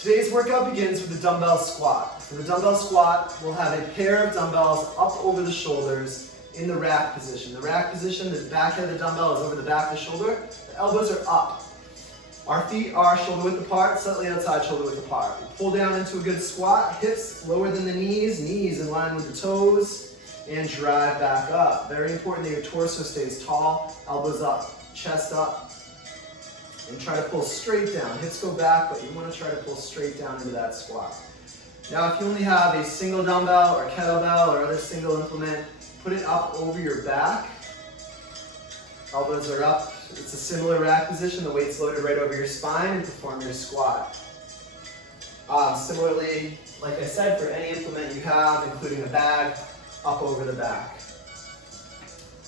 Today's workout begins with the dumbbell squat. For the dumbbell squat, we'll have a pair of dumbbells up over the shoulders in the rack position. The rack position, the back of the dumbbell is over the back of the shoulder. The elbows are up. Our feet are shoulder width apart, slightly outside shoulder width apart. We pull down into a good squat, hips lower than the knees in line with the toes, and drive back up. Very important that your torso stays tall, elbows up, chest up. And try to pull straight down. Hips go back, but you want to try to pull straight down into that squat. Now, if you only have a single dumbbell or kettlebell or other single implement, put it up over your back. Elbows are up. It's a similar rack position. The weight's loaded right over your spine and perform your squat. Similarly, like I said, for any implement you have, including a bag, up over the back.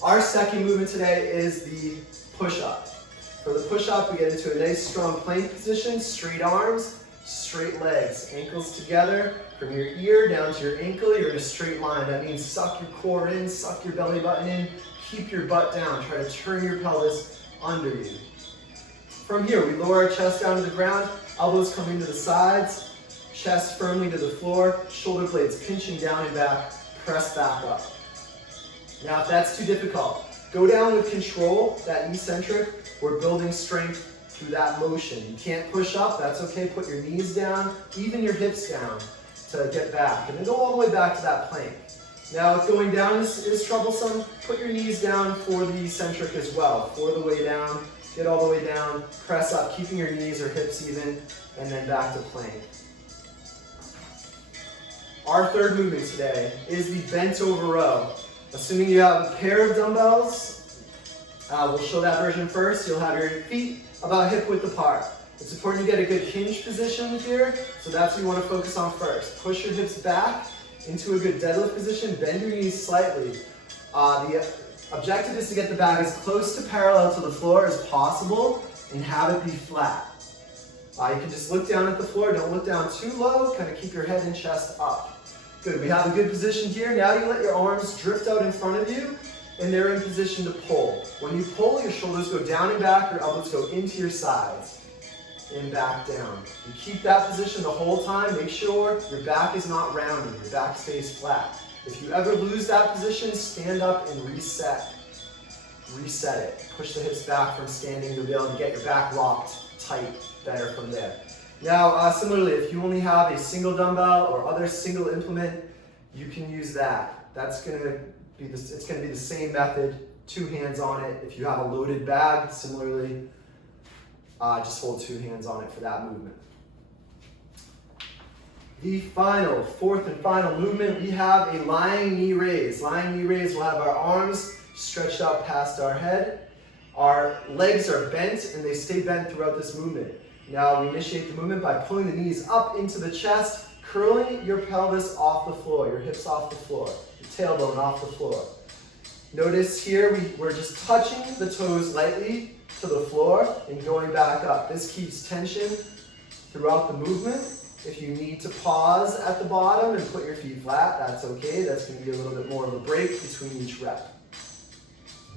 Our second movement today is the push-up. For the push-up, we get into a nice strong plank position, straight arms, straight legs, ankles together. From your ear down to your ankle, you're in a straight line. That means suck your core in, suck your belly button in, keep your butt down. Try to turn your pelvis under you. From here, we lower our chest down to the ground, elbows coming to the sides, chest firmly to the floor, shoulder blades pinching down and back, press back up. Now, if that's too difficult, go down with control, that eccentric. We're building strength through that motion. You can't push up, that's okay. Put your knees down, even your hips down to get back. And then go all the way back to that plank. Now, if going down is troublesome, put your knees down for the eccentric as well. For the way down, get all the way down, press up, keeping your knees or hips even, and then back to plank. Our third movement today is the bent over row. Assuming you have a pair of dumbbells, we'll show that version first. You'll have your feet about hip width apart. It's important you get a good hinge position here, so that's what you want to focus on first. Push your hips back into a good deadlift position, bend your knees slightly. The objective is to get the bag as close to parallel to the floor as possible and have it be flat. You can just look down at the floor, don't look down too low, kind of keep your head and chest up. Good, we have a good position here. Now you let your arms drift out in front of you, and they're in position to pull. When you pull, your shoulders go down and back, your elbows go into your sides and back down. You keep that position the whole time. Make sure your back is not rounded, your back stays flat. If you ever lose that position, stand up and reset. Reset it. Push the hips back from standing. You'll be able to get your back locked tight better from there. Now, similarly, if you only have a single dumbbell or other single implement, you can use that. It's going to be the same method, 2 hands on it. If you have a loaded bag, similarly, just hold 2 hands on it for that movement. The fourth and final movement, we have a lying knee raise. Lying knee raise, we'll have our arms stretched out past our head. Our legs are bent and they stay bent throughout this movement. Now we initiate the movement by pulling the knees up into the chest, curling your pelvis off the floor, your hips off the floor, your tailbone off the floor. Notice here we're just touching the toes lightly to the floor and going back up. This keeps tension throughout the movement. If you need to pause at the bottom and put your feet flat, that's okay. That's going to be a little bit more of a break between each rep.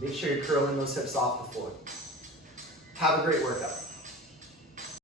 Make sure you're curling those hips off the floor. Have a great workout.